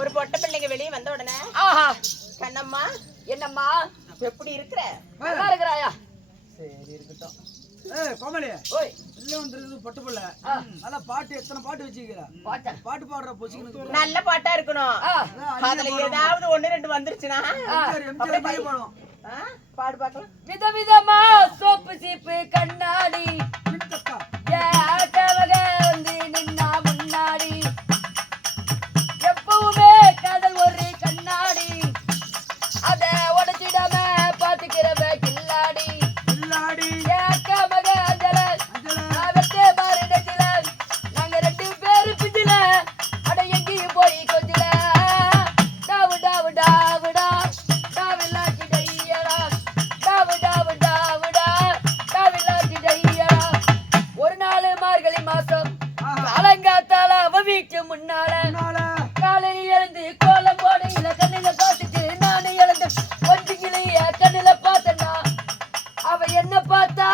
ஒரு பொட்ட பிள்ளைங்க வெளியே வந்த உடனே கண்ணம்மா என்னம்மா எப்படி இருக்கிற? நல்லா இருக்கிறாயா? சரி இருக்கட்டும். கோமலி இல்ல வந்துருது பொட்ட பிள்ளை நல்லா பாட்டு எத்தனை பாட்டு வச்சிருக்கிற? பாட்டு பாடுற பொசிக்கு நல்ல பாட்டா இருக்கணும். அதுல ஏதாவது ஒண்ணு ரெண்டு வந்துருச்சுனா பாடுவோம். பாடு பார்க்கலாம். விதவிதமா சோப்பு சீப்பு கண்ணாடி வந்து நின்னா முன்னாடி எப்பவுமே காதல் ஒரு கண்ணாடி அத உடைச்சிடாம பாத்துக்கிறவ கில்லாடி அக்கா மக அஞ்சல நான் வெட்டே பாரு நெஞ்சில நாங்க 2 பேரு பிஞ்சில அட எங்கேயும் போய் கொஞ்சில டாவு டாவு டாவுடா டாவில்லாச்சி டையடா டாவு டாவு டாவுடா டாவில்லாச்சி டையடா ஒரு நாள் மார்கழி மாசம் காலங்காத்தால அவ வீட்டு முன்னால காலையில் எழுந்து கோலம் போடையில கண்ணில பார்த்துட்டு நானே எழுந்து ஒன்றுகிளைய கண்ணில பார்த்தனா அவ என்ன பார்த்தா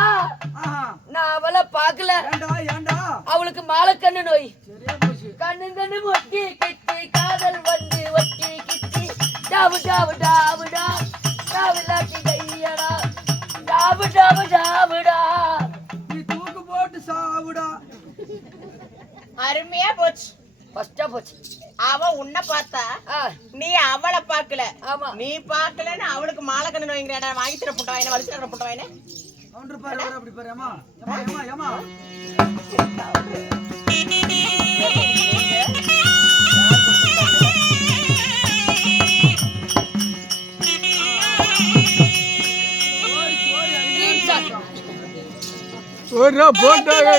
நான் அவளை பார்க்கல. அவளுக்கு மாலை கண்ணு நோய் கண்ணு கண்ணு ஒட்டி கிட்டி காதல் வந்து ஒட்டி கிட்டி டாவு டாவு டாவுடா டாவில்லாச்சி டையடா டாவு டாவு டாவுடா நீ தூக்கு போட்டு சாவுடா. அருமையா போச்சு. ஃபர்ஸ்டா போச்சு. அவ உன்னை பார்த்தா நீ அவளை பாக்கல. ஆமா நீ பாக்கலன்னு அவளுக்கு மாலை கண்ணு நோய்ங்கிற வாங்கி தர புட்டவா என்ன வலிச்சு தர புட்டவா என்ன ஒன்று பாரு அப்படி பாரு. அம்மா அம்மா அம்மா ஒரு போட்டாங்க.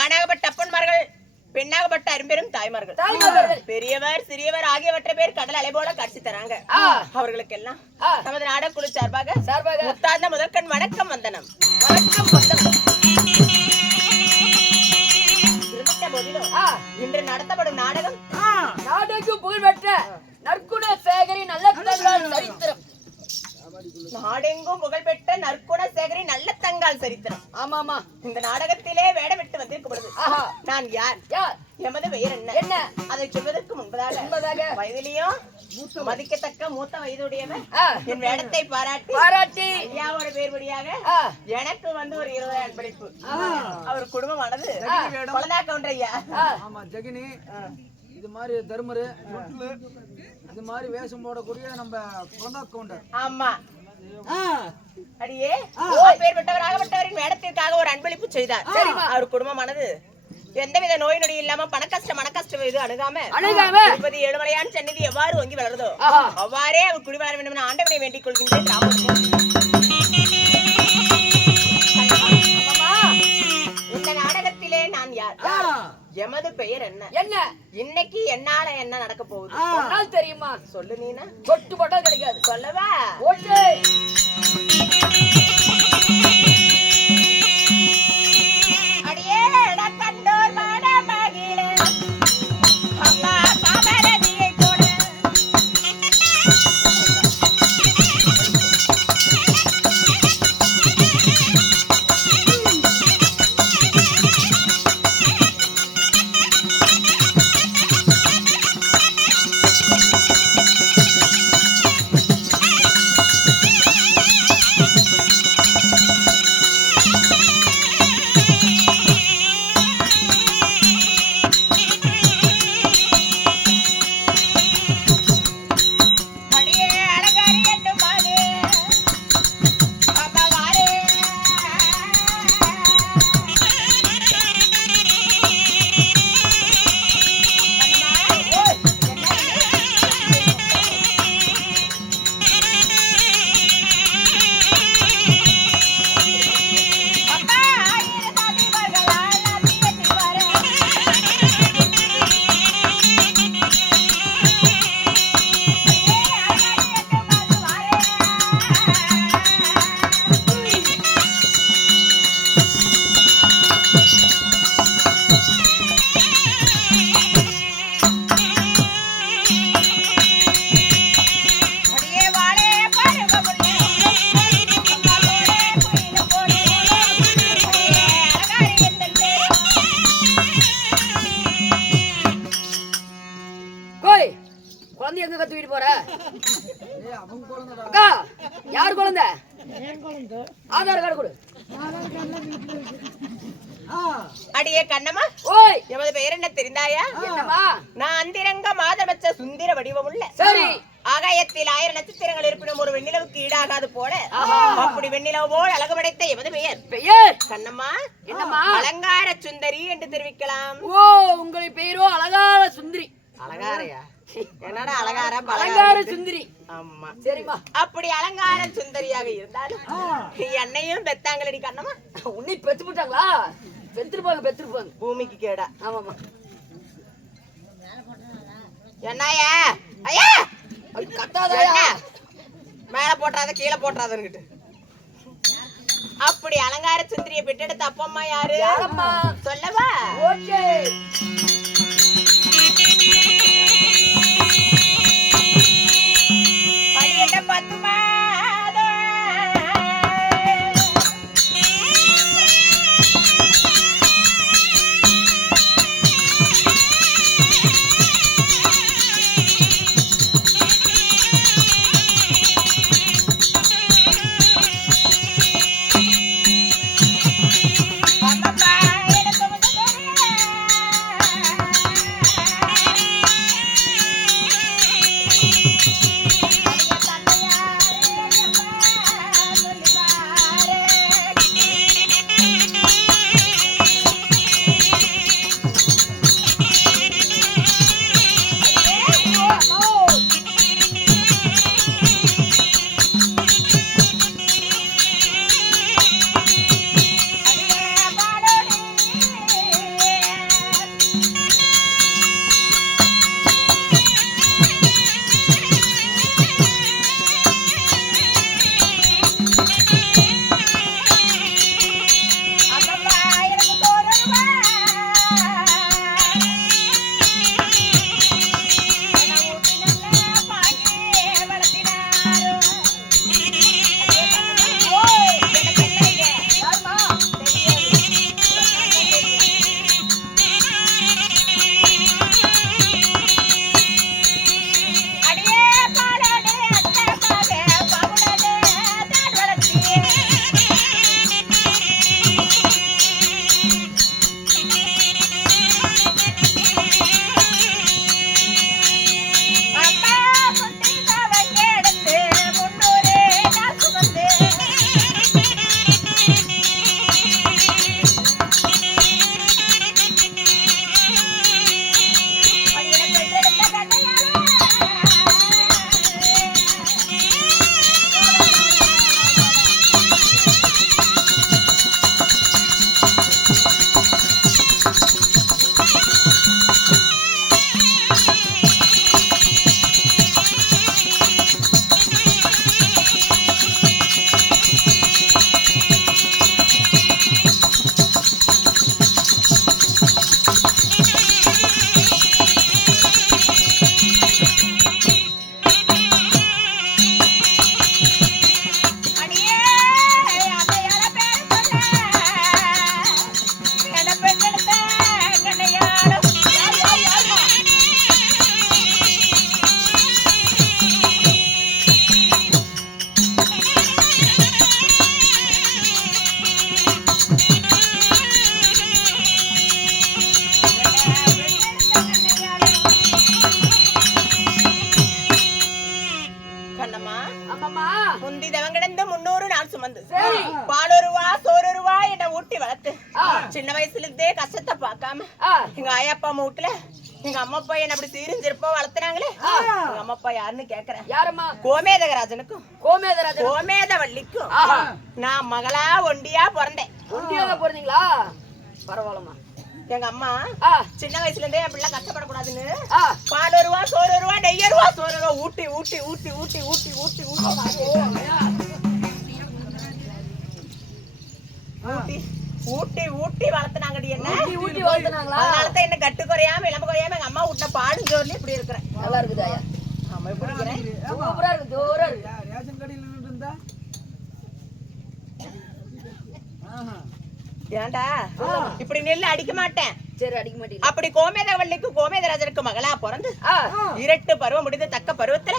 ஆணாகப்பட்ட அப்பன்மார்கள் பெண்ணாகப்பட்ட அரும்பெரும் தாய்மார்கள் பெரியவர் சிறியவர் ஆகியவற்றை பேர் கடல் அலை போல காட்சி தராங்க. அவர்களுக்கெல்லாம் நமது நாடக்குழு சார்பாக முத்தாந்த முதற்கண் வணக்கம் வந்தனம். வணக்கம் வந்தனம். இன்று நடத்தப்படும் நாடகம் நாடகம் புகழ்பெற்ற நற்குண சேகரி நல்ல சரித்திரம். நாடெங்கும் புகழ்பெற்ற நற்குண சேகரி நல்ல தங்கால் சரித்திரம். ஆமாமா. இந்த நாடகத்திலே வேடமிட்டு வந்திருக்கப்படுது. நான் யார், எமது பெயர் என்ன, அதை சொல்வதற்கு முன்பதாக வயதிலையும் மதிக்கத்தக்க மூத்த வயதுடையவர் என் வேடத்தை பாராட்டி ஐயாவோட பேர்படியாக எனக்கு வந்து ஒரு 20 அன்பளிப்பு. அவர் குடும்பமானது கொலதா கவுண்டர் ஐயா. ஆமா ஜெகினி இது மாதிரி தர்மரு இது மாதிரி வேஷம் போடக்கூடிய நம்ம கொலதா கவுண்டர். ஆமா அடியே பேர் பெற்றவராகப்பட்டவரின் வேடத்திற்காக ஒரு அன்பளிப்பு செய்தார். அவர் குடும்பமானது எந்தவித நோய் நொடி இல்லாம மனக்கஷ்டம் இது அணுகாம 7 சந்நிதி எவ்வாறு வங்கி வளருதோ அவ்வாறே அவர் குடி வளர வேண்டும் என ஆண்டவனை வேண்டிக் கொள்கின்றேன். இந்த நாடகத்திலே நான் யார், எமது பெயர் என்ன, இன்னைக்கு என்னால என்ன நடக்க போகுது தெரியுமா? சொல்லு. நீனா கொட்டு போட்டா கிடைக்காது. சொல்லவா? தூக்கிட்டு போற ஏய் அவங்க குழந்தைடா. அக்கா யார் குழந்தை ஆதார் கார்டு கொடு அடியே கண்ணம்மா ஓய் எமது பெயர் என்ன தெரிந்தாயா? என்னம்மா நான் அந்திரங்க மாதவச்ச சுந்தர வடிவமுள்ள சரி ஆகாயத்தில் 1000 நட்சத்திரங்கள் இருப்பினும் ஒரு வெண்ணிலவுக்கு ஈடாகாது போல அப்படி வெண்ணிலவு போல் அழகு படைத்த எமது பெயர் பெயர் கண்ணம்மா. என்னம்மா அலங்கார சுந்தரி என்று தெரிவிக்கலாம். ஓ உங்கள் பெயரோ அழகார சுந்தரி அலங்காரையா? என்னடா அலங்காரம் அலங்கார சுந்தரி ஆமா சரிம்மா அப்படி அலங்கார சுந்தரியாக இருந்தாலும் என்னையும் பெத்தாங்களடி கண்ணம்மா. உன்னை பெத்து போட்டாங்களா? பெத்துருப்பாங்க பூமிக்கு கேடா. ஆமாமா என்னையா ஐயா கத்தாதயா என்ன? மேல போட்டாத கீழே போட்டாதன்னுட்டு அப்படி அலங்கார சுந்தரியை பெற்றெடுத்த அப்பம்மா யாரு? யாரம்மா? சொல்லவா? ஓகே படியட்ட 10 மாதம் சின்ன வயசுல இருந்தே கஷ்டத்தை பார்க்காம எங்க ஆயாப்பா வீட்டுல எங்க அம்மா அப்பா என்ன அப்படி சீரிஞ்சிருப்பா வளர்த்துனாங்களே. எங்க அம்மா அப்பா யாருன்னு கேக்குறேன். யாரம்மா? கோமேதகராஜனுக்கும் கோமேதவள்ளிக்கும் நான் மகளா ஒண்டியா பிறந்தேன். ஒண்டியா பிறந்தீங்களா? பரவாயில்லம்மா. எங்க அம்மா சின்ன வயசுல இருந்தே என் பிள்ளை கஷ்டப்படக்கூடாதுன்னு பால் ரூபா சோறு ரூபா நெய்ய ரூபா சோறு ரூபா ஊட்டி ஊட்டி ஊட்டி ஊட்டி ஊட்டி ஊட்டி ஊட்டி ஊட்டி ஊட்டி வளர்த்துனாங்கடி. என்ன ஊட்டி வளர்த்துனாங்களா? அதனாலதான் என்ன கட்டு குறையாம இளம்பு குறையாம எங்க அம்மா விட்ட பாடும் ஜோர்ல இப்படி இருக்கிறேன். நல்லா இருக்குதா? ஆமா, எப்படி இருக்கிறேன்? சூப்பரா இருக்கு. ஜோரா இருக்கு. ரேஷன் கடையில் நின்னுட்டு இருந்தா ஏன்டா இப்படி நெல்லு அடிக்க மாட்டேன். சரி அடிக்க மாட்டீங்க. அப்படி கோமேதவள்ளிக்கு கோமேதராஜனுக்கு மகளா பிறந்து இரட்டு பருவம் முடிந்த தக்க பருவத்துல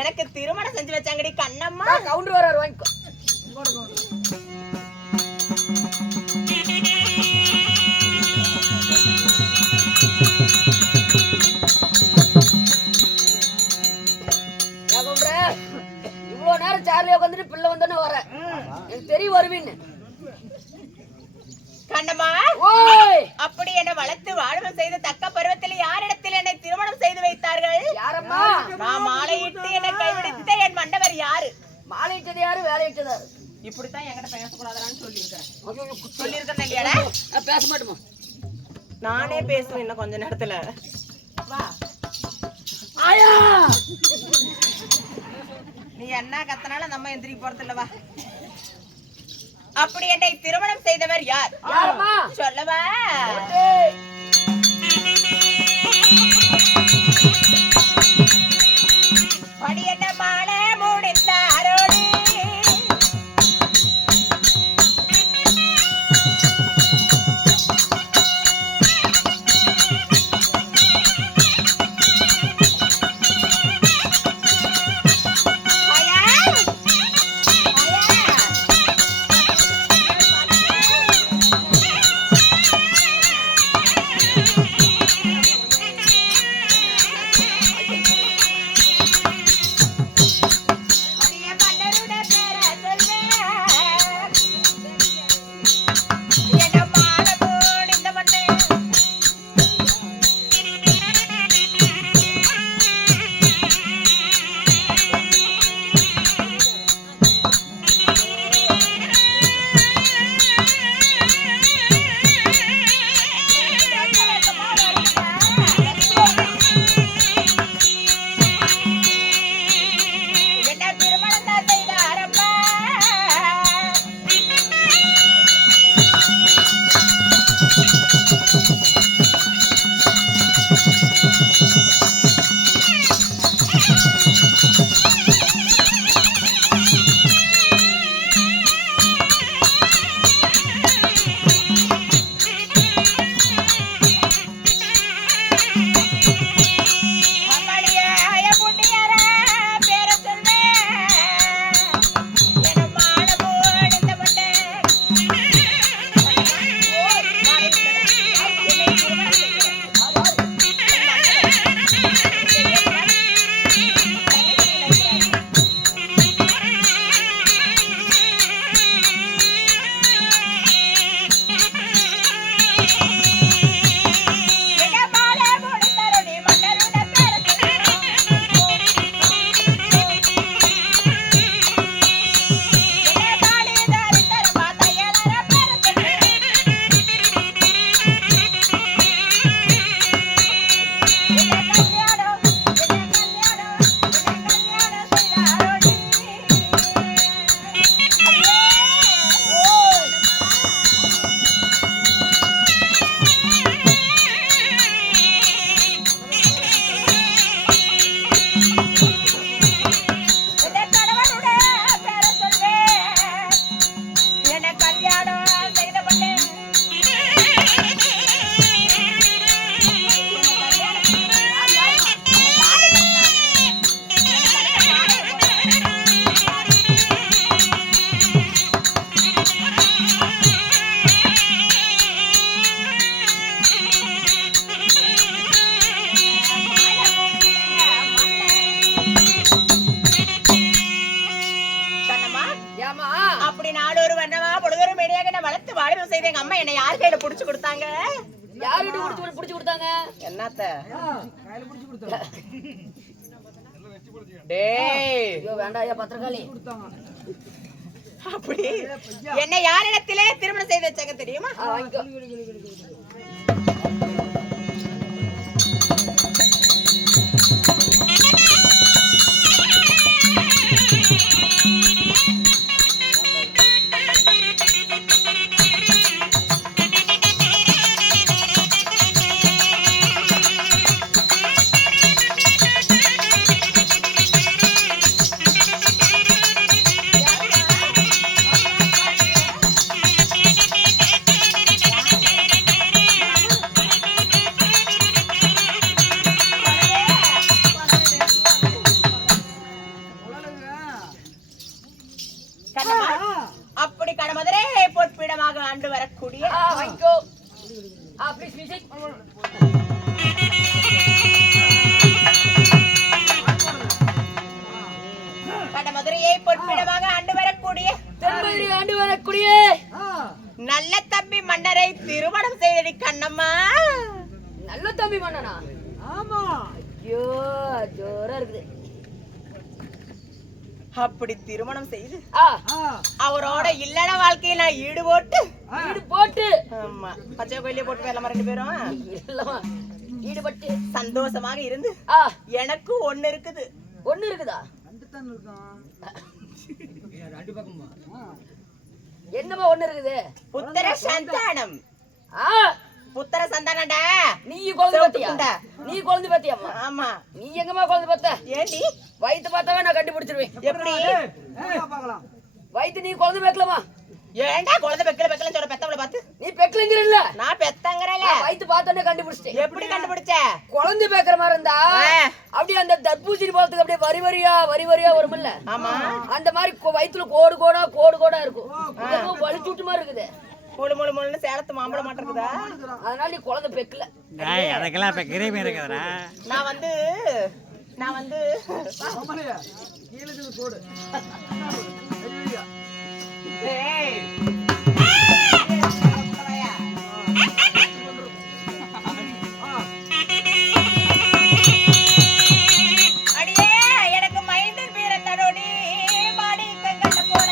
எனக்கு திருமணம் செஞ்சு வச்சாங்கடி கண்ணம்மா. கவுண்டர் வர வாங்கிக்கோ. இவ்வளவு நேரம் சேர்ல உட்காந்துட்டு பிள்ளை வந்தோன்னு வர எனக்கு தெரிய வருவீன்னு கண்ணம்மா. அப்படி என்னை வளர்த்து வாழ்வு செய்த தக்க பருவத்தில் யாரிடத்தில் என்னை திருமணம் செய்து வைத்தார்கள்? யாரம்மா? நான் மாலையிட்டு என்னை கைவிடுத்த என் மண்டவர் யாரு? மாலையிட்டது யாரு, வேலையிட்டது யாரு? இப்படித்தான் என்கிட்ட பேசக்கூடாதான்னு சொல்லியிருக்கேன் இல்லையாடா? பேச மாட்டோமா? நானே பேசுவேன் இன்னும் கொஞ்ச நேரத்துல. வா ஆயா, நீ என்ன கத்தனால நம்ம எந்திரிக்க போறது இல்லவா? அப்படி என்னை திருமணம் செய்தவர் யார்? யாரம்மா? சொல்லவா? படி என்ன மாலை முடிந்தாரோடி அப்படி நாடொரு வண்ணமா பொழுதொரு மேடையாக என்ன வளர்த்து வாழ்வு செய்த எங்க அம்மா என்னை யார் கையில புடிச்சு கொடுத்தாங்க? யார்கிட்ட புடிச்சு கொடுத்தாங்க? என்னத்த கையில புடிச்சு கொடுத்தாங்க. டேய் ஐயோ வேண்டாயா பத்திரகாளி. அப்படி என்ன யாரிடத்திலே திருமணம் செய்து வச்சாங்க தெரியுமா? வாங்கிக்கோ. Please music. மதுரையை பொற்பிடமாக ஆண்டு வரக்கூடிய தென்மதுரை ஆண்டு வரக்கூடிய நல்ல தம்பி மன்னரை திருமணம் செய்தடி கண்ணம்மா. நல்ல தம்பி மன்னனா? ஆமா. ஐயோ ஜோரா இருக்குது. அப்படி திருமணம் செய்து அவரோட இல்லற வாழ்க்கையை நான் ஈடு போட்டு ஆமா பச்சை கோயிலே போட்டு போயிடலாமா 2 பேரும்? இல்லமா, ஈடுபட்டு சந்தோஷமாக இருந்து எனக்கு ஒண்ணு இருக்குதா? என்னமா ஒண்ணு இருக்குது? புத்திர சந்தானம். புத்திர சந்தானடா. நீ குழந்தை பத்தியா? நீ குழந்தை பத்தியாமா? ஆமா. நீ எங்கமா குழந்தை பத்த? ஏண்டி வயித்து பார்த்தாவே நான் கண்டுபிடிச்சிருவேன். எப்படி பார்க்கலாம்? வயித்து நீ குழந்தை பெக்கலாமா? ஏண்டா குழந்தை பெக்கலன்னு சொல்ற பெத்தவளை பார்த்து? நீ பெக்கலங்கறல்ல, நான் பெத்தங்கறல. வயித்து பார்த்தோனே கண்டுபிடிச்சிட்டேன். எப்படி கண்டுபிடிச்ச? குழந்தை பெக்கற மாதிரி இருந்தா அப்படியே அந்த தர்பூசணி பழத்துக்கு அப்படியே வரி வரியா வரும்ல? ஆமா. அந்த மாதிரி வயித்துல கோடு கோடா இருக்கும். ஏதோ வலிச்சு விட்டு மாதிரி இருக்குது. முழு சேலத்து மாம்பழம் மாட்ட இருக்குதா? அதனால நீ குழந்தை பெக்கல. அதுக்கெல்லாம் இப்ப கிரேமி இருக்குதுடா. நான் வந்து கீழே போடு. ஏய் அடியே எனக்கு மைந்தன் பேர தரோடி மாடி கங்கல்ல போல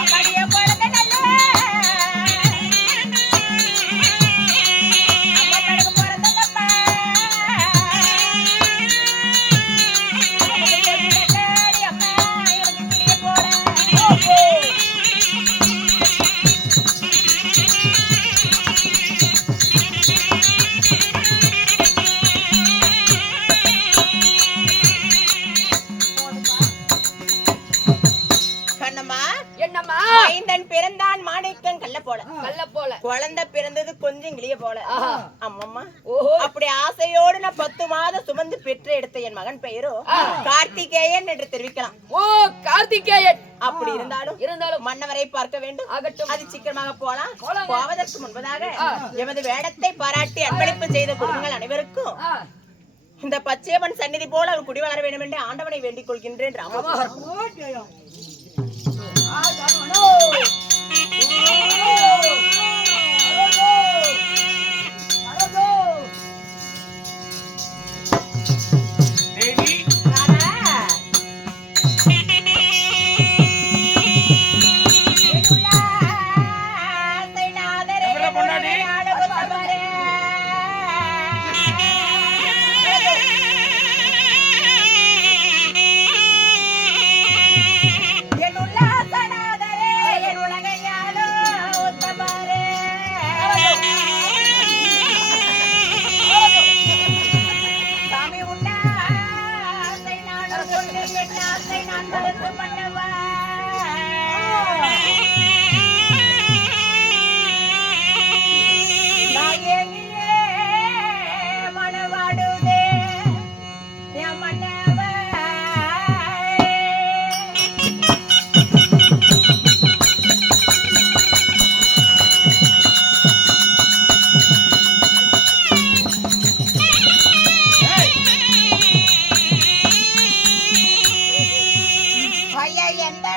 அம்மாடியே போறதே நல்ல பிறந்தான் மாணிக்கம் கல்ல போல குழந்தை பிறந்தது கொஞ்சம் கிளிய போல. அம்மம்மா அப்படி ஆசையோடு நான் 10 மாதம் சுமந்து பெற்று எடுத்த என் மகன் பெயரோ கார்த்திகேயன் என்று தெரிவிக்கலாம். ஓ கார்த்திகேயன். அப்படி இருந்தாலும் மன்னவரை பார்க்க வேண்டும். அது சீக்கிரமாக போலாம். போவதற்கு முன்பதாக எமது வேடத்தை பாராட்டி அன்பளிப்பு செய்த குடும்பங்கள் அனைவருக்கும் இந்த பச்சையம்மன் சந்நிதி போல அவர் குடி வளர வேண்டும் என்று ஆண்டவனை வேண்டிக் கொள்கின்றேன். எந்த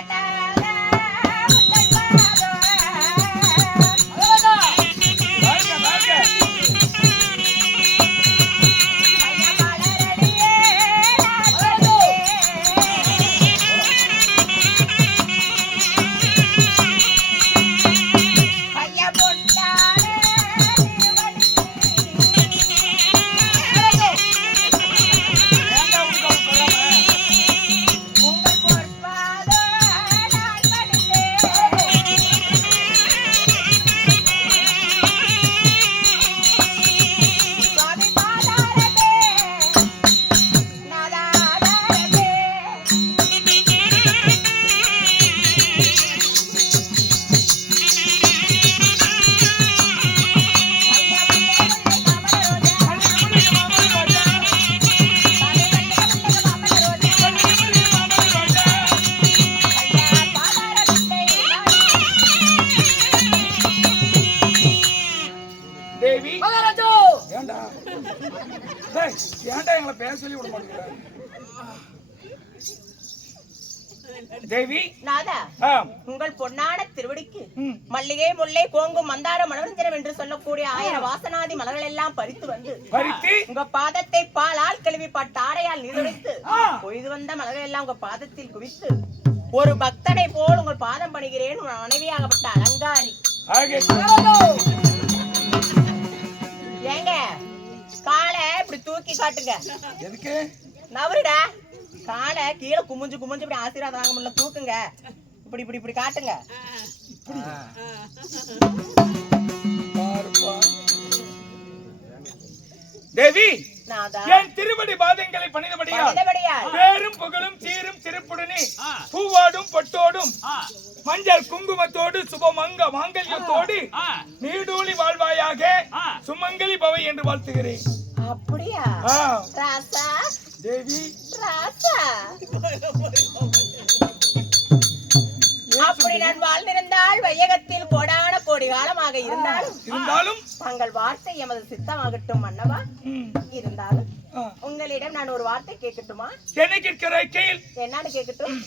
தேவி நாதா ஆம் உங்கள் பொன்னான திருவடிக்கு மல்லிகை முல்லை கோங்கும் மந்தார மனோரஞ்சனம் என்று சொல்லக்கூடிய 1000 வாசனாதி மலர்கள் எல்லாம் பறித்து வந்து பறித்து உங்க பாதத்தை பாலால் கழுவி பட்டாடையால் நீர்த்து கொய்து வந்த மலர்கள் எல்லாம் உங்க பாதத்தில் குவித்து ஒரு பக்தனை போல் உங்கள் பாதம் பணிகிறேன் மனைவியாகப்பட்ட அலங்காரி. ஏங்க காலை இப்படி தூக்கி காட்டுங்க. எதுக்கு நவருடா காலை கீழே குமிஞ்சு இப்படி ஆசீர்வாதம் வாங்க முடியல தூக்குங்க. இப்படி இப்படி இப்படி காட்டுங்க. தேவி என் திருவடி பாதங்களை பணிந்தபடியால் பேரும் புகழும் சீரும் சிறப்புடனே பூவாடும் பொட்டோடும் மஞ்சள் குங்குமத்தோடு சுபமங்க மாங்கல்யத்தோடு நீடூழி வாழ்வாயாக சுமங்கலி பவை என்று வாழ்த்துகிறேன். அப்படியா ராசா தேவி ராசா அப்படி நான் வாழ்ந்திருந்தால் வையகத்தில் கோடான கோடி காலமாக இருந்தாலும் தங்கள் வார்த்தை எமது சித்தமாகட்டும் மன்னவா. இருந்தாலும் உங்களிடம் நான் ஒரு வார்த்தை கேட்கட்டுமா? என்ன கேட்கிறாய்? கேள். என்னன்னு கேட்கட்டும்?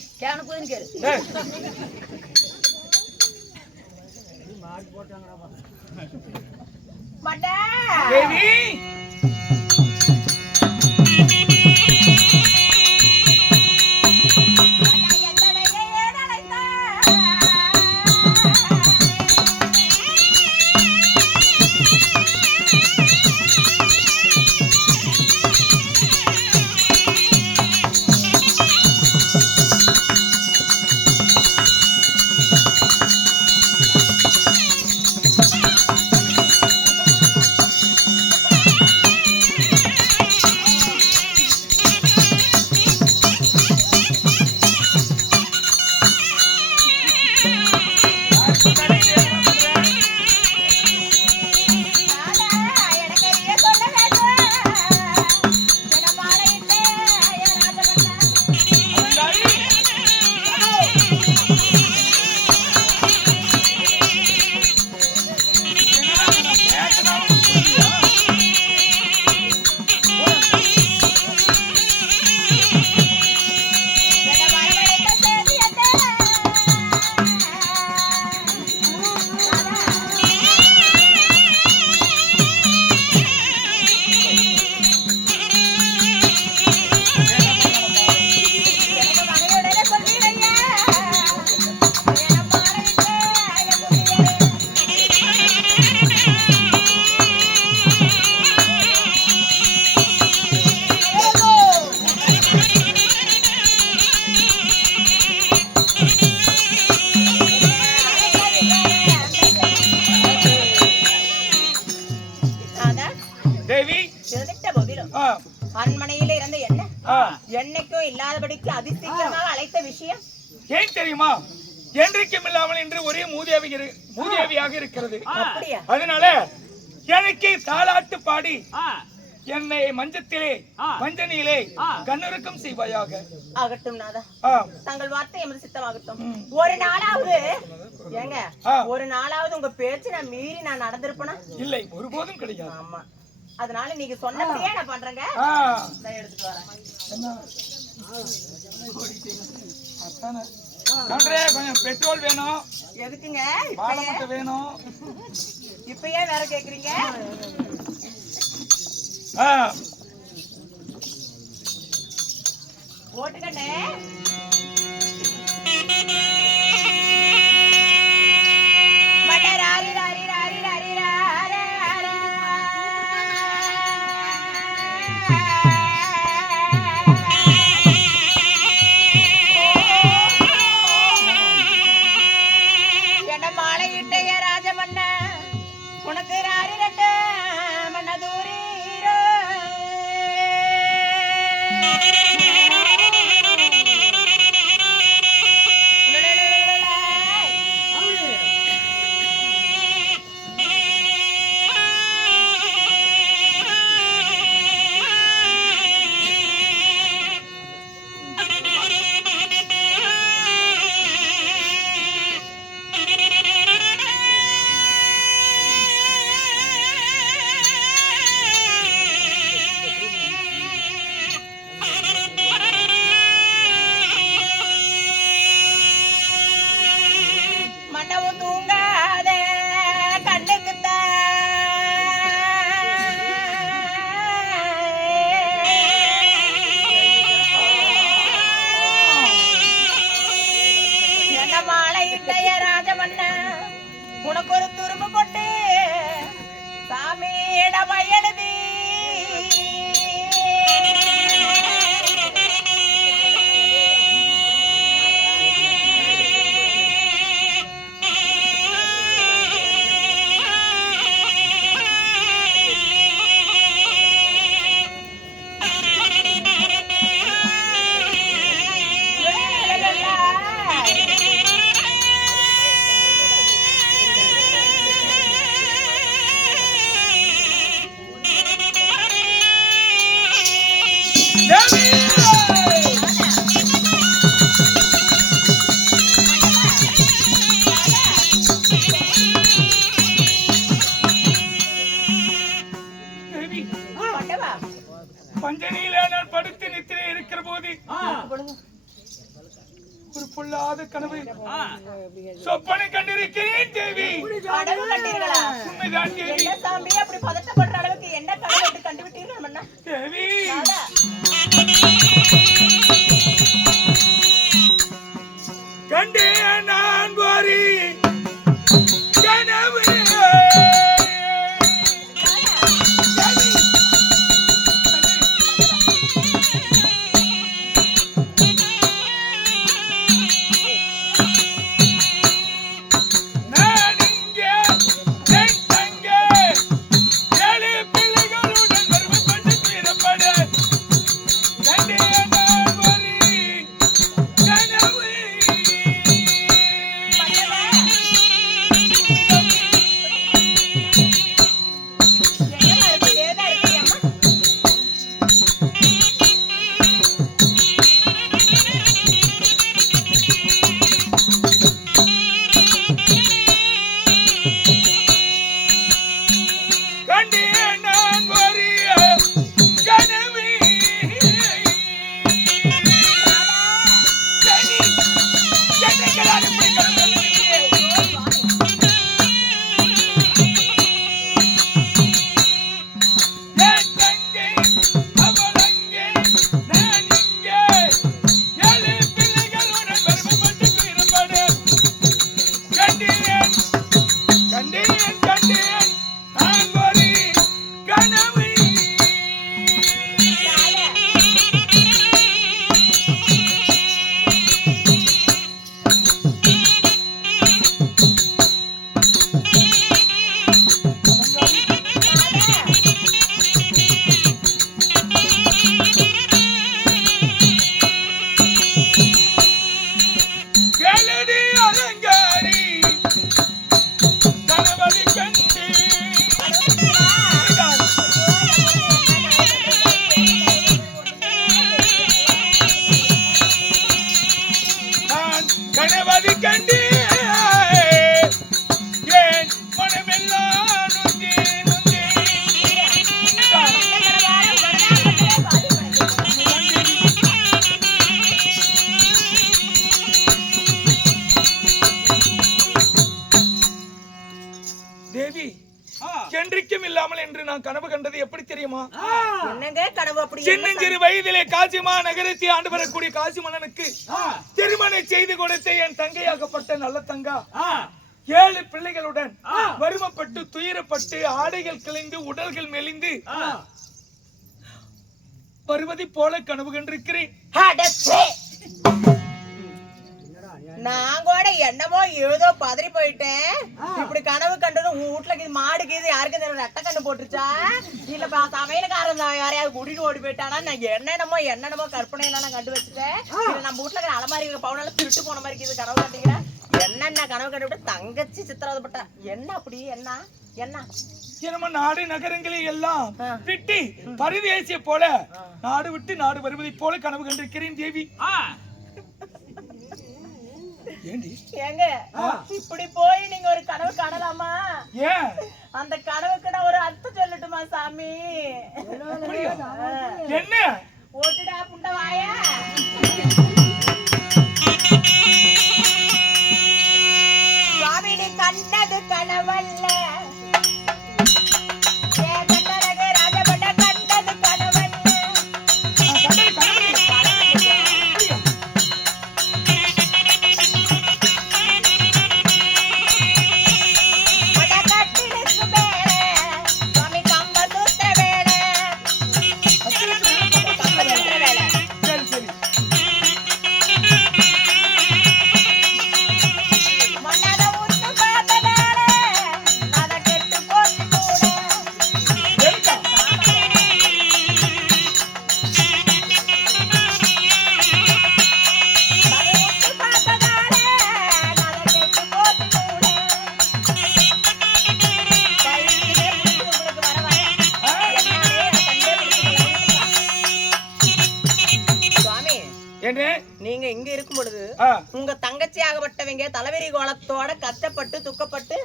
தேவி அரண்மனையில இருந்த என்னைக்கும் இல்லாதபடிக்கு அதிசீக்கிரமாக அழைத்த விஷயம் ஏன் தெரியுமா? என்றைக்கும் இல்லாமல் என்று ஒரே மூதேவியாக இருக்கிறது. அதனால எனக்கு தாலாட்டு பாடி என்னை மஞ்சத்திலே மஞ்சனிலே கண்ணுறக்கம் செய்வாயாக. ஆகட்டும் நாதா, தங்கள் வார்த்தை எமது சித்தமாகட்டும். ஒரு நாளாவது உங்க பேச்சு நான் மீறி நான் நடந்திருப்பேனா? இல்லை, ஒருபோதும் கிடையாது. ஆமா, அதனால நீங்க சொன்னபடியே நான் பண்றேங்க. நான் எடுத்துட்டு வரேன். கொஞ்சம் பெட்ரோல் வேணும். எதுக்குங்க வேணும்? இப்பயே வேற கேக்குறீங்க? ஓட்டுக்கண்ணே. உனக்கு ஒரு துரும்பு கொண்டு சாமியிட வயலுதி பஞ்சனையில நான் படுத்து நித்திரை இருக்கிற போது ஒரு பொல்லாத கனவு சொப்பனை கண்டிருக்கிறேன் தேவி. கனவு கண்டீர்களா? உண்மைதான் தேவி. என்ன சாமி அப்படி பதட்டப்படுற அளவுக்கு என்ன கனவு கண்டுவிட்டீர்கள் தேவி? கண்டேன் நான் வாரி கனவு என்றைக்கும் இல்லாமல் என்று நான் கனவு கண்டது எப்படி தெரியுமா? என்னங்க கனவு? அப்படி சின்னஞ்சிறு வயதிலே காசிமா நகரத்தை ஆண்டு வரக்கூடிய காசி மன்னனுக்கு திருமணம் செய்து கொடுத்த என் தங்கையாகப்பட்ட நல்ல தங்கா 7 பிள்ளைகளுடன் வறுமைப்பட்டு துயரப்பட்டு ஆடைகள் கிழிந்து உடல்கள் மெலிந்து வருவதை போல கனவு கண்டிருக்கிறேன். நான் கூட என்னமோ ஏதோ பதறி போயிட்டேன். இப்படி கனவு கண்டது வீட்டுல மாடுக்கு இது யாருக்கு ரெட்டை கண்ணு போட்டுருச்சா இல்ல சமையலுக்காரன் யாரையாவது கூட்டிட்டு ஓடி போயிட்டானா? நான் என்னென்னமோ கற்பனை எல்லாம் நான் கண்டு வச்சுட்டேன். நம்ம வீட்டுல அலமாரி பவுனால திருட்டு போன மாதிரி இது கனவு கண்டீங்கன்னா என்னென்ன கனவு கண்டு தங்கச்சி சித்திரவதைப்பட்ட என்ன அப்படி என்ன நம்ம நாடு நகரங்களை எல்லாம் விட்டு பரதேசிய போல நாடு விட்டு நாடு வருவதை போல கனவு கண்டிருக்கிறேன் தேவி. ஏங்க இப்படி போய் நீங்க ஒரு கனவு காணலாமா? ஏன் அந்த கனவுக்கு நான் ஒரு அர்த்தம் சொல்லட்டுமா சாமி? என்ன? ஓட்டுடா புண்ட வாயா. சுவாமி நீ கண்டது கனவல்ல, நீங்க இங்க இருக்கும் பொழுது உங்க தங்கச்சி ஆகப்பட்டவங்க தலைவரி கோலத்தோட கஷ்டப்பட்டு துக்கப்பட்டு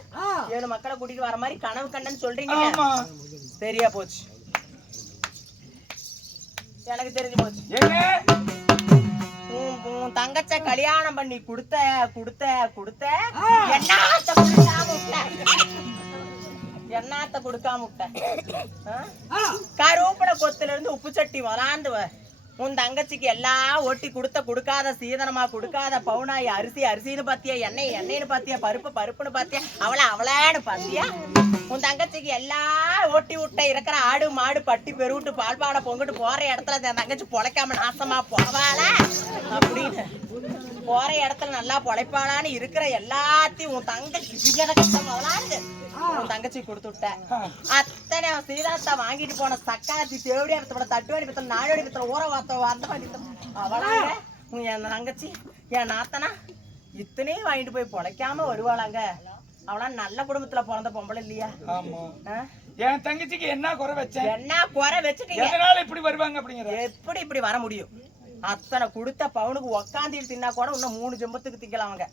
7 மக்களை கூட்டிட்டு வர மாதிரி கனவு கண்டன்னு சொல்றீங்க. சரியா போச்சு, எனக்கு தெரிஞ்சு போச்சு. உன் தங்கச்ச கல்யாணம் பண்ணி கொடுத்த என்னாத்த கொடுக்காம விட்ட கருவேப்பிலை கொத்துல இருந்து உப்பு சட்டி வளாந்துவ. உன் தங்கச்சிக்கு எல்லாம் ஒட்டி கொடுக்காத சீதனமா கொடுக்காத பவுனாய் அரிசின்னு பாத்தியா, எண்ணெய்னு பாத்தியா, பருப்புன்னு பாத்தியா, அவளான்னு பாத்தியா. உன் தங்கச்சிக்கு எல்லாம் ஓட்டி விட்ட இருக்கிற ஆடு மாடு பட்டி பெருவிட்டு பால் பாட பொங்கிட்டு போற இடத்துல என் தங்கச்சி பொழைக்காம நாசமா போவாள அப்படின்னு போற இடத்துல நல்லா பொழைப்பாளான்னு இருக்கிற எல்லாத்தையும் உன் தங்கச்சி உன் தங்கச்சி கொடுத்து விட்ட. அத்தனை சீதாத்தா வாங்கிட்டு போன சக்காத்தி தேவடியா பத்தோட தட்டுவாடி பத்தம் நாடோடி பத்திரம் ஊற வார்த்தை அவளாங்க என் தங்கச்சி என் நாத்தனா இத்தனையும் வாங்கிட்டு போய் பொழைக்காம வருவாளாங்க. அவளா நல்ல குடும்பத்துல பிறந்த பொம்பளை இல்லையா? என் தங்கச்சிக்கு என்ன குறை வச்சேன்? என்ன குறை வச்சுட்டீங்க? எதனால இப்படி வருவாங்க அப்படிங்கிற? எப்படி இப்படி வர முடியும்? அத்தனை கொடுத்த பவுனுக்கு உக்காந்திட்டு தின்னா கூட இன்னும் 3 ஜம்பத்துக்கு திங்கலாம் அவங்க.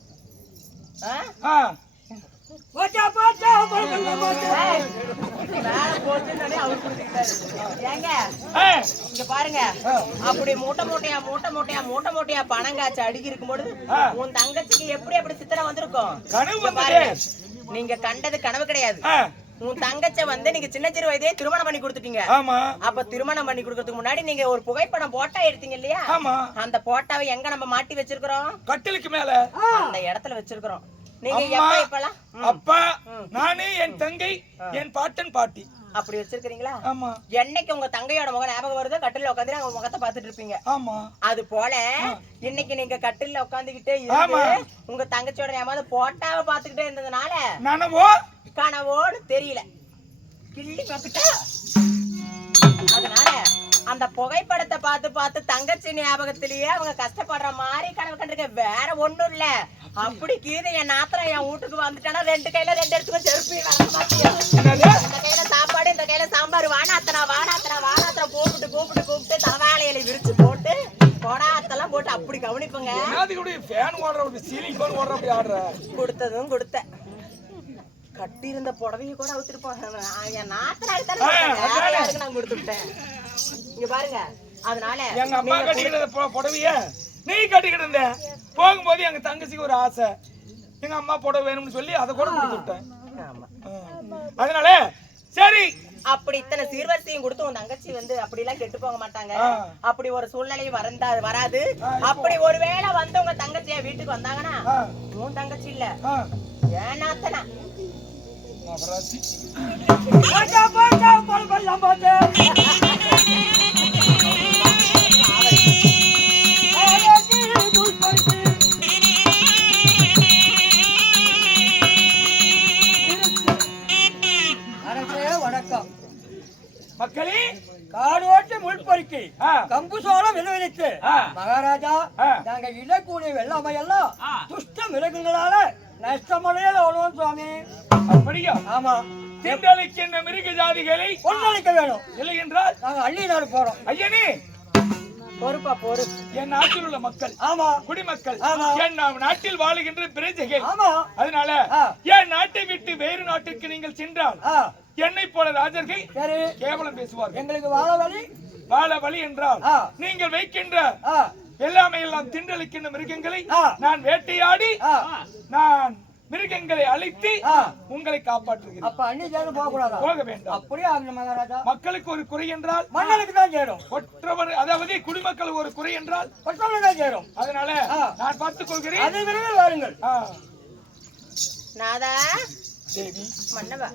இங்க பாருங்க, அப்படி மூட்டை மூட்டையா பணம் காய்ச்சி அடிக்கி இருக்கும் பொழுது உன் தங்கச்சிக்கு எப்படி சித்திரம் வந்திருக்கும்? நீங்க கண்டது கனவு கிடையாது. உன் தங்கச்ச நீங்க சின்ன சிறு வயதே திருமணம் பண்ணி கொடுத்துட்டீங்க. அப்ப திருமணம் பண்ணி கொடுக்கறதுக்கு முன்னாடி நீங்க ஒரு புகைப்படம் போட்டா எடுத்தீங்க இல்லையா? அந்த போட்டாவை எங்க நம்ம மாட்டி வச்சிருக்கிறோம்? கட்டிலுக்கு மேல அந்த இடத்துல வச்சிருக்கிறோம். நீங்க அப்பா நானே என் தங்கை என் பாட்டன் பாட்டி அப்படி வச்சிருக்கீங்களா? ஆமா. என்னைக்கு உங்க தங்கையோட முகம் ஞாபகம் வருதோ கட்டில உட்காந்து அவங்க முகத்தை பாத்துட்டு இருப்பீங்க. ஆமா. அது போல இன்னைக்கு நீங்க கட்டில உட்காந்துக்கிட்டே உங்க தங்கச்சியோட ஞாபகம் போட்டாவை பாத்துக்கிட்டே இருந்ததுனால கனவோன்னு தெரியல கிள்ளி பாக்கிட்டா. அதனால அந்த புகைப்படத்தை பார்த்து தங்கச்சி ஞாபகத்திலேயே அவங்க கஷ்டப்படுற மாதிரி கனவு கண்டிருக்க. வேற ஒண்ணும் இல்ல. அப்படி கீதை என் நாத்திரம் என் வீட்டுக்கு வந்துட்டானா 2 கையில 2 எடுத்துக்கும் செருப்பி வளர்க்க மாட்டியா? இந்த கையில சாப்பாடு இந்த கையில சாம்பார் வானாத்திரம் கூப்பிட்டு தலவாழையில விரிச்சு போட்டு கொடாத்தெல்லாம் போட்டு அப்படி கவனிப்புங்க. கொடுத்ததும் கொடுத்த கட்டி இருந்த புடவையும் கூட அவுத்துட்டு போறேன் நான் கொடுத்துட்டேன். இங்க பாருங்க. அதனால எங்க அம்மா கட்டிக்கிட்ட புடவைய நீ கட்டிக்கிட்டு இருந்த போகும்போது எங்க தங்கச்சிக்கு ஒரு ஆசை, எங்க அம்மா புடவை வேணும்னு சொல்லி அதை கூட கொடுத்துட்டேன். அதனால சரி அப்படி இத்தனை சீர்வரிசையும் கொடுத்து உன் தங்கச்சி அப்படி எல்லாம் கெட்டு போக மாட்டாங்க. அப்படி ஒரு சூழ்நிலையும் வராது. அப்படி ஒருவேளை உங்க தங்கச்சிய வீட்டுக்கு வந்தாங்கன்னா உன் தங்கச்சி இல்ல ஏனாத்தனா வணக்கம் மக்களே. காடோட்டு முள்பொறுக்கி கம்பு சோளம் விளைவித்து மகாராஜா நாங்க இடக்கூடிய வெள்ளாமையெல்லாம் துஷ்ட மிருகங்களால நஷ்டமடையில வருவோம் சுவாமி. அப்படியா? ஆமா. திண்டளிக்கின்ற மிருக ஜாதிகளை கொள்ளளிக்க வேணும். இல்லை என்றால் நாங்க அள்ளி நாடு போறோம். ஐயனே பொறுப்பு. என் நாட்டில் உள்ள மக்கள், ஆமா, குடிமக்கள், என் நாட்டில் வாழுகின்ற பிரஜைகள். ஆமா. அதனால என் நாட்டை விட்டு வேறு நாட்டுக்கு நீங்கள் சென்றால் என்னை போல ராஜர்கள் கேவலம் பேசுவார்கள். எங்களுக்கு வாழ வழி என்றால் நீங்கள் வைக்கின்ற எல்லாமே எல்லாம் திண்டளிக்கின்ற மிருகங்களை நான் வேட்டையாடி நான் மிருகங்களை அழித்து உங்களை காப்பாற்றுகிறேன். அப்ப அண்ணி சேரும் போக கூடாது. போக வேண்டாம். அப்படியே ஆகணும் மகாராஜா. மக்களுக்கு ஒரு குறை என்றால் மன்னனுக்கு தான் சேரும். கொற்றவர் அதாவது குடிமக்கள் ஒரு குறை என்றால் கொற்றவனுக்கு தான் சேரும். அதனால நான் பார்த்துக் கொள்கிறேன். அதே விரைவில் வாருங்கள். நாதா தேவி மன்னவா.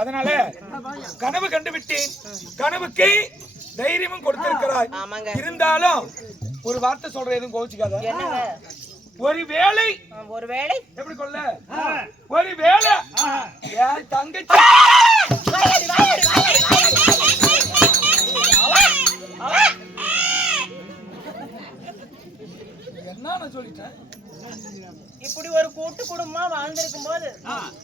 அதனால கனவு கண்டுவிட்டேன். கனவுக்கு தைரியமும் கொடுத்திருக்கிறாய். இருந்தாலும் ஒரு வார்த்தை சொல்ற எதுவும் கோவிச்சுக்காத. ஒருவேளை எப்படி கொள்ள ஒருவேளை என் தங்கச்சி என்ன சொல்லிட்டேன். இப்படி ஒரு கூட்டு குடும்பமா வாழ்ந்திருக்கும் போது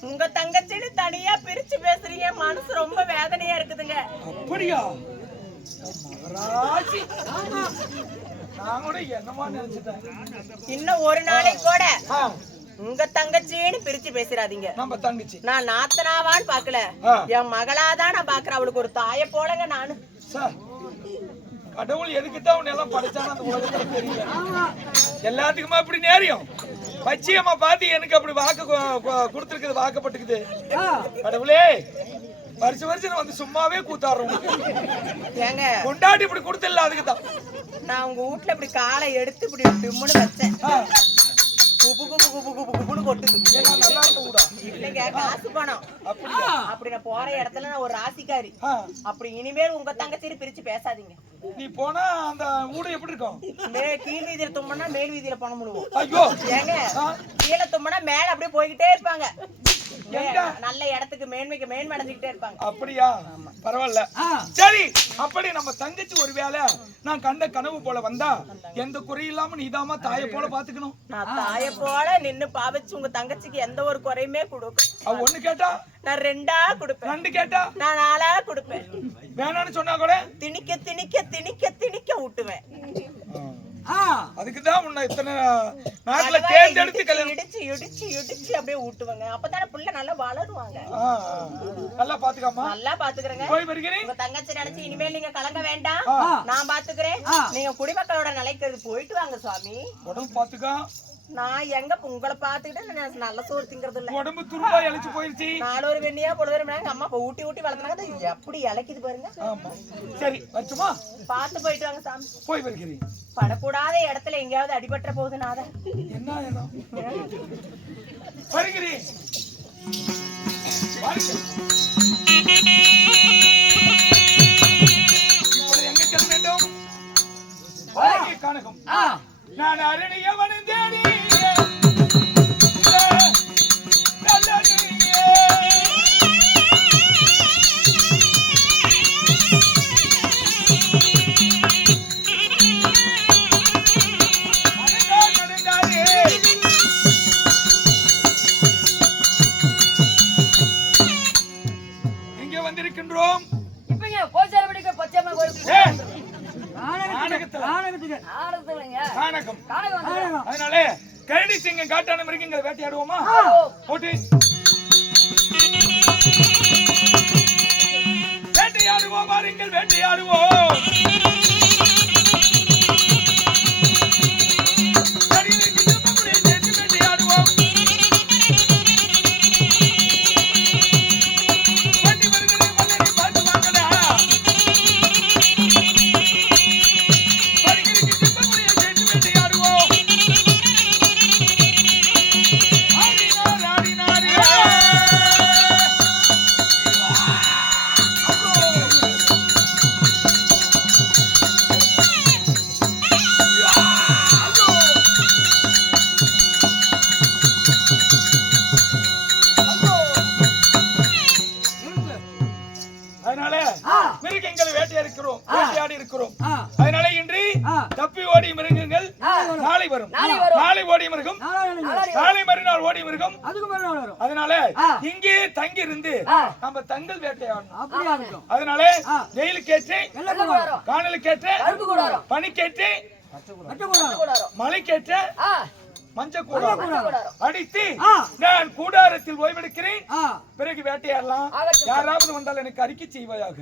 உங்க தங்கச்சின்னு தனியா பிரிச்சு பேசுறீங்க. மனசு ரொம்ப வேதனையா இருக்குதுங்க. அப்படியா? நான் கூட என்னமா நினைச்சிட்டேன். இன்னும் ஒரு நாளைக்கு கூட உங்க தங்கச்சின்னு பிரிச்சு பேசிடாதீங்க. நம்ம தங்கச்சி நான் நாத்தனாவான்னு பாக்கல, என் மகளாதான் நான் பாக்குறேன். அவளுக்கு ஒரு தாய போலங்க நானு. கடவுள் எதுக்குதான் உன்னை எல்லாம் படைச்சான்னு அந்த உலகத்துல தெரியல. எல்லாத்துக்குமா இப்படி நேரியம் பச்சையம்மா பாத்து எனக்கு அப்படி வாக்கு கொடுத்துருக்குது, வாக்கப்பட்டுக்குது. கடவுளே வருஷம் வருஷம் வந்து சும்மாவே கூத்தாடுறோம். ஏங்க கொண்டாடி இப்படி கொடுத்துல அதுக்குதான் நான் உங்க வீட்டுல இப்படி காலை எடுத்து இப்படி டிம்முன்னு வச்சேன். குபு குபு குபு குபு குபுன்னு கொட்டுது. நல்லா இருக்க கூட இல்லைங்க, காசு பணம். அப்படி நான் போற இடத்துல நான் ஒரு ராசிக்காரி. அப்படி இனிமேல் உங்க தங்கச்சின்னு பிரிச்சு பேசாதீங்க. நீ போனா அந்த வீடு எப்படி இருக்கும்? கீழ் வீதியில தும்பனா மேல் வீதியில போன முடியும். ஐயோ ஏங்க கீழே தும்பனா மேல அப்படியே போய்கிட்டே இருப்பாங்க. நல்ல இடத்துக்கு மேன்மைக்கு மேன்மடைஞ்சுக்கிட்டே இருப்பாங்க. அப்படியா? பரவாயில்ல. சரி, அப்படி நம்ம தங்கச்சி ஒரு வேளை நான் கண்ட கனவு போல வந்தா எந்த குறையில்லாம நீதாமா தாயை போல பாத்துக்கணும். நான் தாயை போல நின்னு பாவிச்சு உங்க தங்கச்சிக்கு எந்த ஒரு குறையுமே கொடுக்கும். அவ ஒண்ணு கேட்டா நான் 2ஆ கொடுப்பேன். 2 கேட்டா நான் 4ஆ கொடுப்பேன். வேணான்னு சொன்னா கூட திணிக்க திணிக்க திணிக்க திணிக்க ஊட்டுவேன். அதுக்குதான் உன்னை இத்தனை நாட்டுல தேர்ந்தெடுத்து கல்யாணம் இடிச்சு இடிச்சு இடிச்சு அப்படியே ஊட்டுவாங்க. அப்பதானே புள்ள நல்லா வளருவாங்க. நல்லா பாத்துக்காமா? நல்லா பாத்துக்கிறேங்க. போய் வருகிறேன். உங்க தங்கச்சி நினைச்சு இனிமேல் நீங்க கலங்க வேண்டாம், நான் பாத்துக்கிறேன். நீங்க குடிமக்களோட நிலைக்கிறது போயிட்டு வாங்க சுவாமி. உடம்பு பாத்துக்கா. நான் எங்க உங்களை பாத்துக்கிட்டு நான் நல்ல சோறு திங்கிறது இல்ல. உடம்பு துருவா இழைச்சு போயிருச்சு. நாலொரு வெண்ணியா பொழுது அம்மா ஊட்டி ஊட்டி வளர்த்தாங்க. எப்படி இழைக்குது பாருங்க. சரி வச்சுமா, பாத்து போயிட்டு வாங்க சாமி. போய் வருகிறேன். படக்கூடாத இடத்துல எங்கேயாவது அடிபட்ட போகுது நாத. என்ன இடம்? வருகிறேன். இப்பொழுது எங்க செல்ல வேண்டும்? கனகம். நான் அரணியவன் தேடி இங்கே வந்திருக்கின்றோம். இப்ப போச்சாரப்படிக்கு பச்சையம்மன் கோயிலுக்கு அதனால கரடி சிங்கம் காட்டான மிருகங்களை வேட்டையாடுவோமா? வேட்டையாடுவோம், வாருங்கள் வேட்டையாடுவோம். வேட்டையாடுவோம். வேட்டையாடி இருக்கிறோம். அதனால இன்று தப்பி ஓடிய மிருகங்கள் நாளை வரும். நாளை ஓடிய மிருகம் நாளை மறுநாள் ஓடிய மிருகம் அதனால இங்கே தங்கி இருந்து நம்ம தங்கள் வேட்டையாடணும். அதனால வெயிலுக்கேற்று காணலுக்கேற்று பனிக்கேற்று மழைக்கேற்ற மஞ்சள் கூடாரம் அடித்து நான் கூடாரத்தில் ஓய்வெடுக்கிறேன். பிறகு வேட்டையாடலாம். யாராவது வந்தால் எனக்கு அறிக்கை செய்வாயாக.